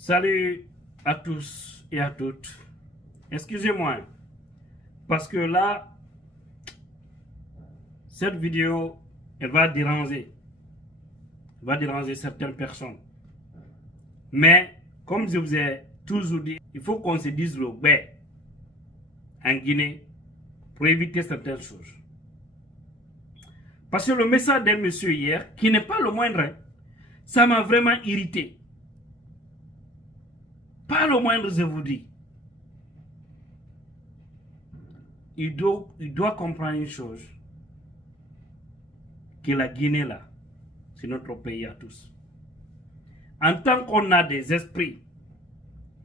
Salut à tous et à toutes. Excusez-moi, parce que là, cette vidéo, elle va déranger. Elle va déranger certaines personnes. Mais, comme je vous ai toujours dit, il faut qu'on se dise le vrai en Guinée pour éviter certaines choses. Parce que le message d'un monsieur hier, qui n'est pas le moindre, ça m'a vraiment irrité. Pas le moindre, je vous dis. Il doit comprendre une chose. Que la Guinée, là, c'est notre pays à tous. En tant qu'on a des esprits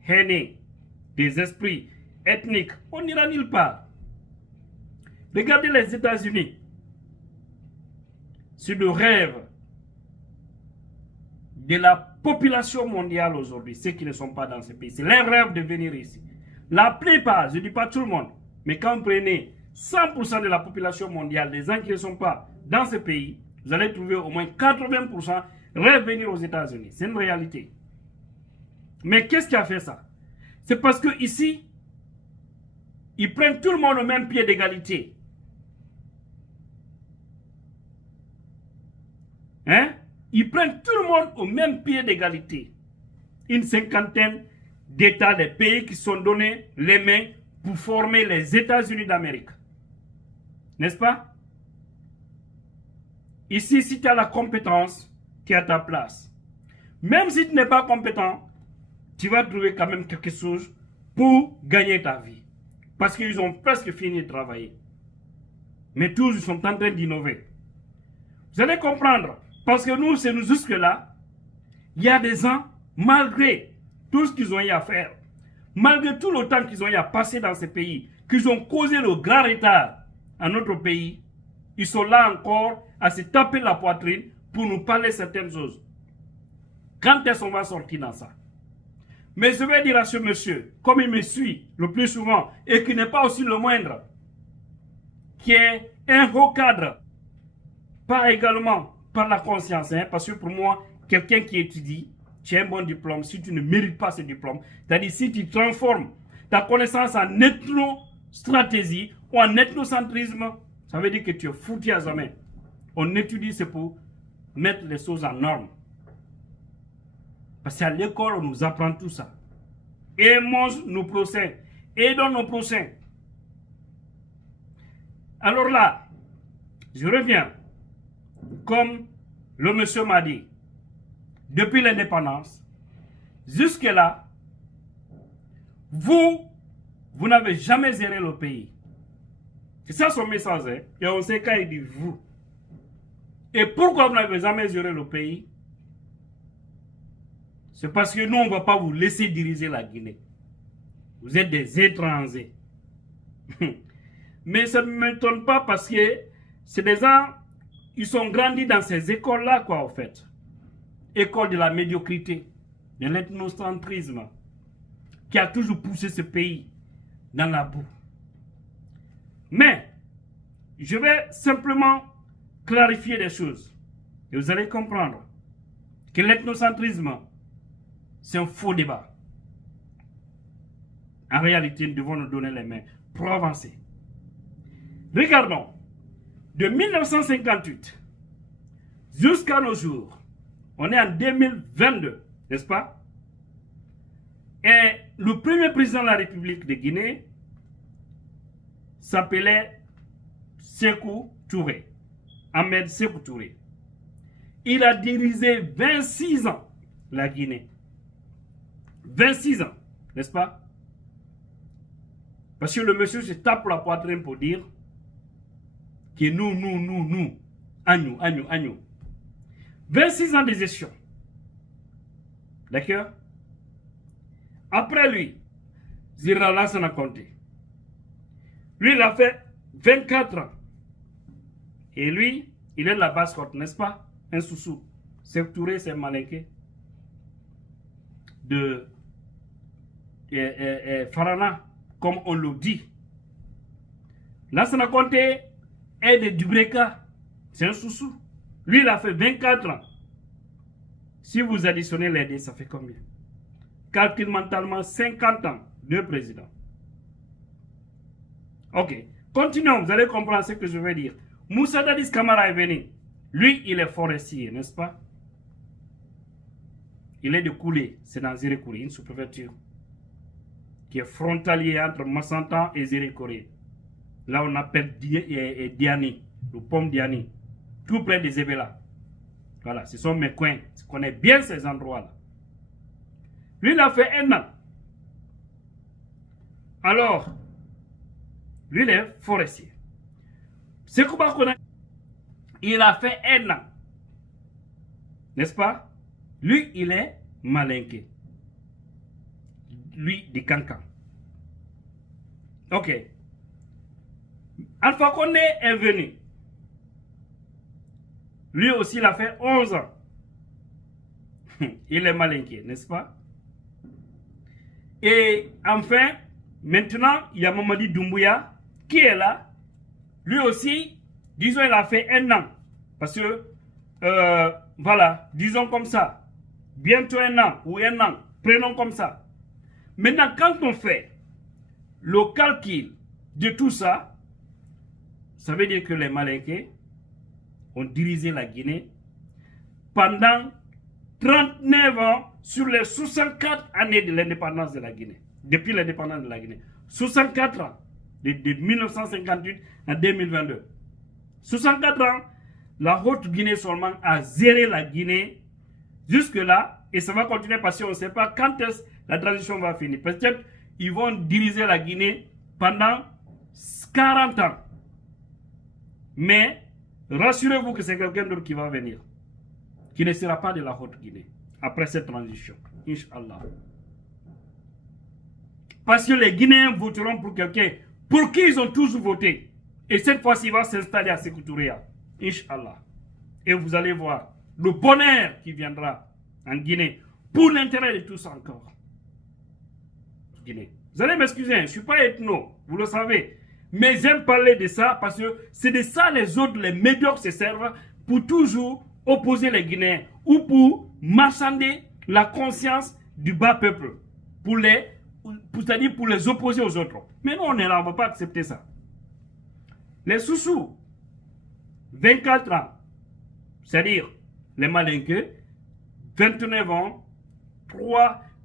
haineux, des esprits ethniques, on n'ira nulle part. Regardez les États-Unis. C'est le rêve de la population mondiale aujourd'hui, ceux qui ne sont pas dans ce pays. C'est leur rêve de venir ici. La plupart, je ne dis pas tout le monde, mais quand vous prenez 100% de la population mondiale, des gens qui ne sont pas dans ce pays, vous allez trouver au moins 80% rêvent venir aux États-Unis. C'est une réalité. Mais qu'est-ce qui a fait ça? C'est parce que ici, ils prennent tout le monde au même pied d'égalité. Hein? Ils prennent tout le monde au même pied d'égalité. Une cinquantaine d'États, des pays qui sont donnés les mains pour former les États-Unis d'Amérique. N'est-ce pas? Ici, si tu as la compétence, tu es à ta place. Même si tu n'es pas compétent, tu vas trouver quand même quelque chose pour gagner ta vie. Parce qu'ils ont presque fini de travailler. Mais tous, ils sont en train d'innover. Vous allez comprendre. Parce que nous, c'est nous jusque-là. Il y a des gens, malgré tout ce qu'ils ont eu à faire, malgré tout le temps qu'ils ont eu à passer dans ce pays, qu'ils ont causé le grand retard à notre pays, ils sont là encore à se taper la poitrine pour nous parler certaines choses. Quand est-ce qu'on va sortir dans ça? Mais je vais dire à ce monsieur, comme il me suit le plus souvent, et qui n'est pas aussi le moindre, qui est un haut cadre, pas également par la conscience, hein, parce que pour moi, quelqu'un qui étudie, tu as un bon diplôme, si tu ne mérites pas ce diplôme, c'est-à-dire si tu transformes ta connaissance en ethnostratégie ou en ethnocentrisme, ça veut dire que tu es foutu à jamais. On étudie, c'est pour mettre les choses en norme. Parce qu'à l'école, on nous apprend tout ça. Aimons nos prochains. Aidons nos prochains. Alors là, je reviens. Comme le monsieur m'a dit, depuis l'indépendance, jusque-là, vous n'avez jamais géré le pays. C'est ça son message, hein? Et on sait quand il dit vous. Et pourquoi vous n'avez jamais géré le pays? C'est parce que nous, on ne va pas vous laisser diriger la Guinée. Vous êtes des étrangers. Mais ça ne m'étonne pas parce que c'est des gens, ils sont grandis dans ces écoles-là, quoi, en fait. École de la médiocrité, de l'ethnocentrisme, qui a toujours poussé ce pays dans la boue. Mais, je vais simplement clarifier des choses. Et vous allez comprendre que l'ethnocentrisme, c'est un faux débat. En réalité, nous devons nous donner les mains pour avancer. Regardons. De 1958 jusqu'à nos jours, on est en 2022, n'est-ce pas? Et le premier président de la République de Guinée s'appelait Sékou Touré, Ahmed Sékou Touré. Il a dirigé 26 ans la Guinée. 26 ans, n'est-ce pas? Parce que le monsieur se tape la poitrine pour dire que nous, agneau. 26 ans de gestion. D'accord? Après lui, Zira Lassana Conté. Lui, il a fait 24 ans. Et lui, il est de la basse-côte, n'est-ce pas? Un sous-sous. Sékou Touré, c'est Malinké. De Farana, comme on le dit. Lassana Conté est de Dubreka. C'est un sous-sous. Lui, il a fait 24 ans. Si vous additionnez les deux, ça fait combien? calcule mentalement 50 ans de président. Ok, continuons, vous allez comprendre ce que je veux dire. Moussa Dadis Camara est venu. Lui, il est forestier, n'est-ce pas? Il est de Koulé, c'est dans Zérékouré, une sous-préfecture qui est frontalier entre Massantan et Zérékouré. Là, on appelle Diani, le pomme Diani, tout près des Zébéla. Voilà, ce sont mes coins. Je connais bien ces endroits-là. Lui, il a fait 1 an. Alors, lui, il est forestier. Sekouba Konaté, il a fait 1 an. N'est-ce pas? Lui, il est malinqué. Lui, du Cancan. Ok. Alpha Condé est venu. Lui aussi, il a fait 11 ans. Il est malinqué, n'est-ce pas? Et enfin, maintenant, il y a Mamadi Doumbouya qui est là. Lui aussi, disons, il a fait 1 an. Parce que, voilà, disons comme ça. Bientôt 1 an ou 1 an. Prenons comme ça. Maintenant, quand on fait le calcul de tout ça, ça veut dire que les Malinqués ont dirigé la Guinée pendant 39 ans sur les 64 années de l'indépendance de la Guinée. Depuis l'indépendance de la Guinée. 64 ans. De 1958 à 2022. 64 ans, la Haute-Guinée seulement a géré la Guinée jusque-là. Et ça va continuer parce qu'on ne sait pas quand est-ce la transition va finir. Peut-être qu'ils vont diriger la Guinée pendant 40 ans. Mais rassurez-vous que c'est quelqu'un d'autre qui va venir. Qui ne sera pas de la Haute-Guinée. Après cette transition. Inch'Allah. Parce que les Guinéens voteront pour quelqu'un pour qui ils ont tous voté. Et cette fois-ci, il va s'installer à Sékou Touré. Inch'Allah. Et vous allez voir le bonheur qui viendra en Guinée pour l'intérêt de tous encore. Guinée. Vous allez m'excuser, je ne suis pas ethno, vous le savez. Mais j'aime parler de ça parce que c'est de ça les autres, les médiocres se servent pour toujours opposer les Guinéens ou pour marchander la conscience du bas peuple. C'est-à-dire pour les opposer aux autres. Mais nous, on ne va pas accepter ça. Les Soussous, 24 ans, c'est-à-dire les Malinqués, 29 ans,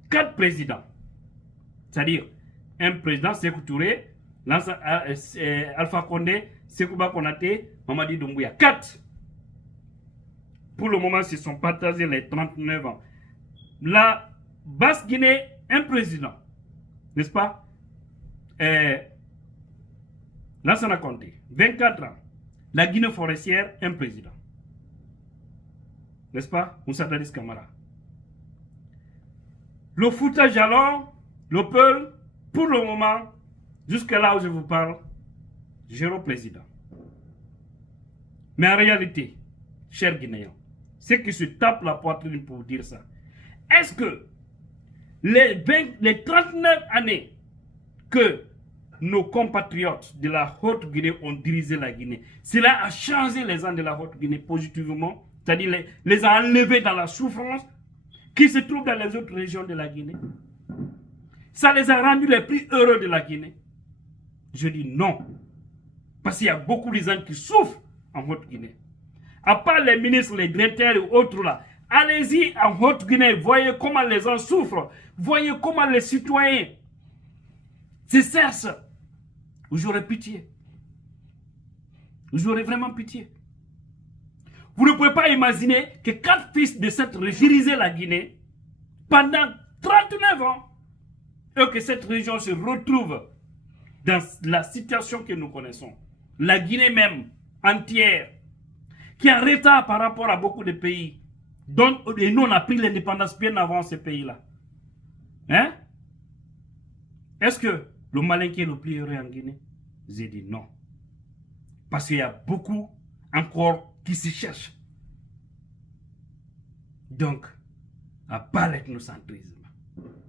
4 présidents. C'est-à-dire un président, Sékou Touré, Alpha Condé, Sekouba Konaté, Mamadi Doumbouya. 4. Pour le moment, ils se sont partagés les 39 ans. La Basse-Guinée, un président. N'est-ce pas? Lansana Conté, 24 ans. La Guinée forestière, un président. N'est-ce pas? Moussa Dadis Camara. Le Fouta Jalon, le Peul, pour le moment, jusqu'à là où je vous parle, zéro président. Mais en réalité, chers Guinéens, ceux qui se tapent la poitrine pour dire ça, est-ce que les 39 années que nos compatriotes de la Haute-Guinée ont dirigé la Guinée, cela a changé les gens de la Haute-Guinée positivement, c'est-à-dire les a enlevés dans la souffrance qui se trouve dans les autres régions de la Guinée? Ça les a rendus les plus heureux de la Guinée? Je dis non. Parce qu'il y a beaucoup de gens qui souffrent en Haute-Guinée. À part les ministres, les directeurs et autres là, allez-y en Haute-Guinée, voyez comment les gens souffrent. Voyez comment les citoyens se cherchent. Vous aurez pitié. Vous aurez vraiment pitié. Vous ne pouvez pas imaginer que 4 fils de cette région dirigeaient la Guinée pendant 39 ans et que cette région se retrouve dans la situation que nous connaissons. La Guinée même, entière, qui est en retard par rapport à beaucoup de pays. Et nous, on a pris l'indépendance bien avant ces pays-là. Hein? Est-ce que le Malinqué est le plus heureux en Guinée? J'ai dit non. Parce qu'il y a beaucoup encore qui se cherchent. Donc, à part l'ethnocentrisme,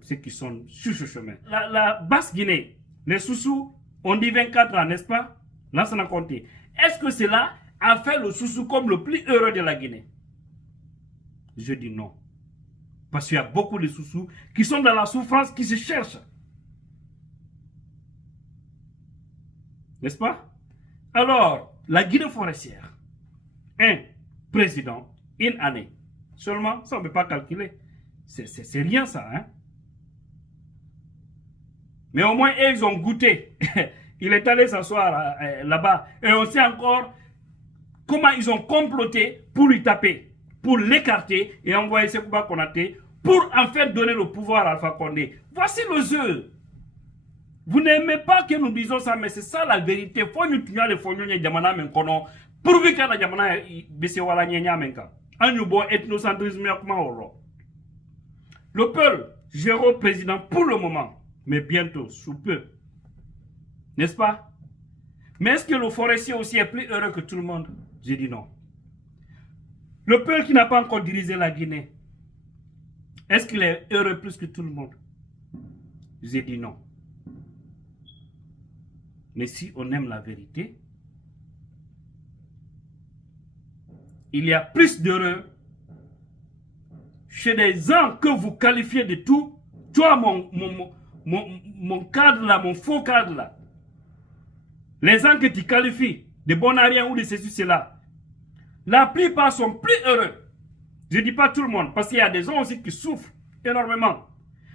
ceux qui sont sur ce chemin. La Basse-Guinée, les Soussous, on dit 24 ans, n'est-ce pas? Là, ça n'a compté. Est-ce que cela a fait le Soussou comme le plus heureux de la Guinée? Je dis non. Parce qu'il y a beaucoup de Soussous qui sont dans la souffrance, qui se cherchent. N'est-ce pas? Alors, la Guinée forestière, un président, une année. Seulement, ça on ne peut pas calculer. C'est rien ça, hein? Mais au moins, ils ont goûté. Il est allé s'asseoir là-bas. Et on sait encore comment ils ont comploté pour lui taper, pour l'écarter et envoyer Sekouba Konaté pour en fait donner le pouvoir à Alpha Condé. Voici le jeu. Vous n'aimez pas que nous disions ça, mais c'est ça la vérité. Faut nous tenir les fonds de Djamana Menkono. Pourvu que la Djamana Besewala Nyanya Menka. Anyubo ethnocentrisme le peuple gère au président pour le moment, mais bientôt, sous peu. N'est-ce pas? Mais est-ce que le forestier aussi est plus heureux que tout le monde? J'ai dit non. Le peuple qui n'a pas encore dirigé la Guinée, est-ce qu'il est heureux plus que tout le monde? J'ai dit non. Mais si on aime la vérité, il y a plus d'heureux chez des gens que vous qualifiez de tout. Toi, mon cadre là, mon faux cadre là. Les gens que tu qualifies de bonariens ou de ceci, cela. La plupart sont plus heureux. Je ne dis pas tout le monde, parce qu'il y a des gens aussi qui souffrent énormément.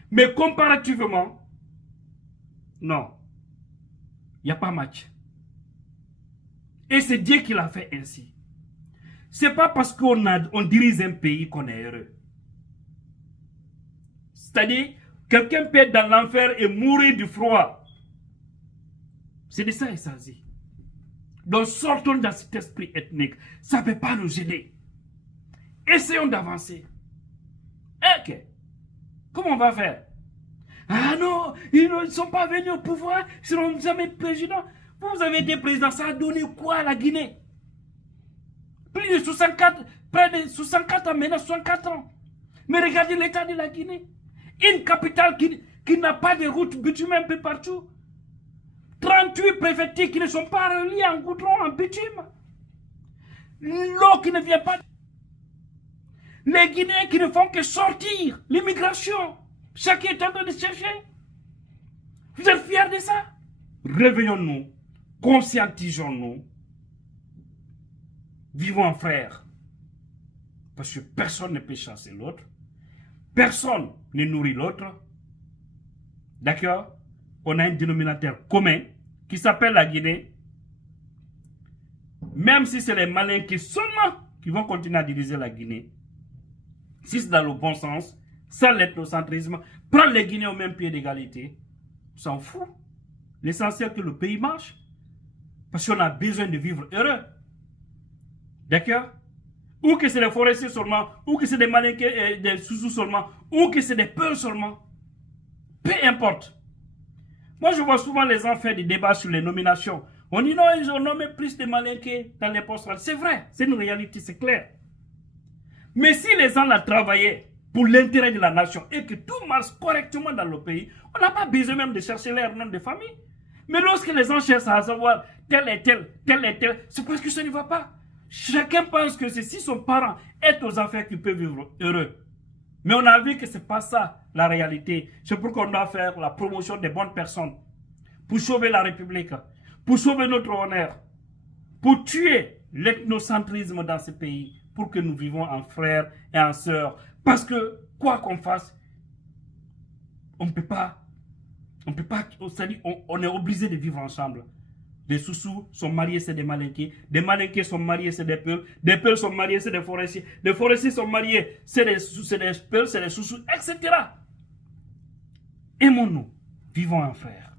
Mais comparativement, non. Il n'y a pas match. Et c'est Dieu qui l'a fait ainsi. C'est pas parce qu'on dirige un pays qu'on est heureux. C'est-à-dire, quelqu'un peut être dans l'enfer et mourir du froid. C'est de ça il s'agit. Donc sortons dans cet esprit ethnique. Ça ne peut pas nous aider. Essayons d'avancer. Ok. Comment on va faire? Ah non, ils ne sont pas venus au pouvoir, ils ne seront jamais présidents. Vous avez été président, ça a donné quoi à la Guinée? Plus de 64, près de 64 ans, maintenant 64 ans. Mais regardez l'état de la Guinée. Une capitale qui n'a pas de route bitume un peu partout. 38 préfectures qui ne sont pas reliées en goudron, en bitume. L'eau qui ne vient pas. Les Guinéens qui ne font que sortir. L'immigration. Chacun est en train de chercher. Vous êtes fiers de ça? Réveillons-nous. Conscientisons-nous. Vivons en frères. Parce que personne ne peut chasser l'autre. Personne ne nourrit l'autre. D'accord? On a un dénominateur commun qui s'appelle la Guinée. Même si c'est les malins qui seulement qui vont continuer à diriger la Guinée. Si c'est dans le bon sens, sans l'ethnocentrisme, prendre les Guinéens au même pied d'égalité, on s'en fout. L'essentiel que le pays marche. Parce qu'on a besoin de vivre heureux. D'accord? Ou que c'est des forestiers seulement, ou que c'est des malinqués, des sous seulement, ou que c'est des peurs seulement. Peu importe. Moi, je vois souvent les gens faire des débats sur les nominations. On dit non, ils ont nommé plus de malinqués dans les postes. C'est vrai, c'est une réalité, c'est clair. Mais si les gens la travaillaient pour l'intérêt de la nation et que tout marche correctement dans le pays, on n'a pas besoin même de chercher leur nom de famille. Mais lorsque les gens cherchent à savoir tel est tel, c'est parce que ça ne va pas. Chacun pense que c'est si son parent est aux affaires qu'il peut vivre heureux. Mais on a vu que ce n'est pas ça la réalité. C'est pourquoi on doit faire la promotion des bonnes personnes. Pour sauver la République. Pour sauver notre honneur. Pour tuer l'ethnocentrisme dans ce pays. Pour que nous vivons en frères et en sœurs. Parce que, quoi qu'on fasse, on ne peut pas, c'est-à-dire on est obligé de vivre ensemble. Des Soussous sont mariés, c'est des malinqués sont mariés, c'est des peuls sont mariés, c'est des forestiers sont mariés, c'est des peuls, c'est des Soussous, etc. Aimons-nous, vivons en frères.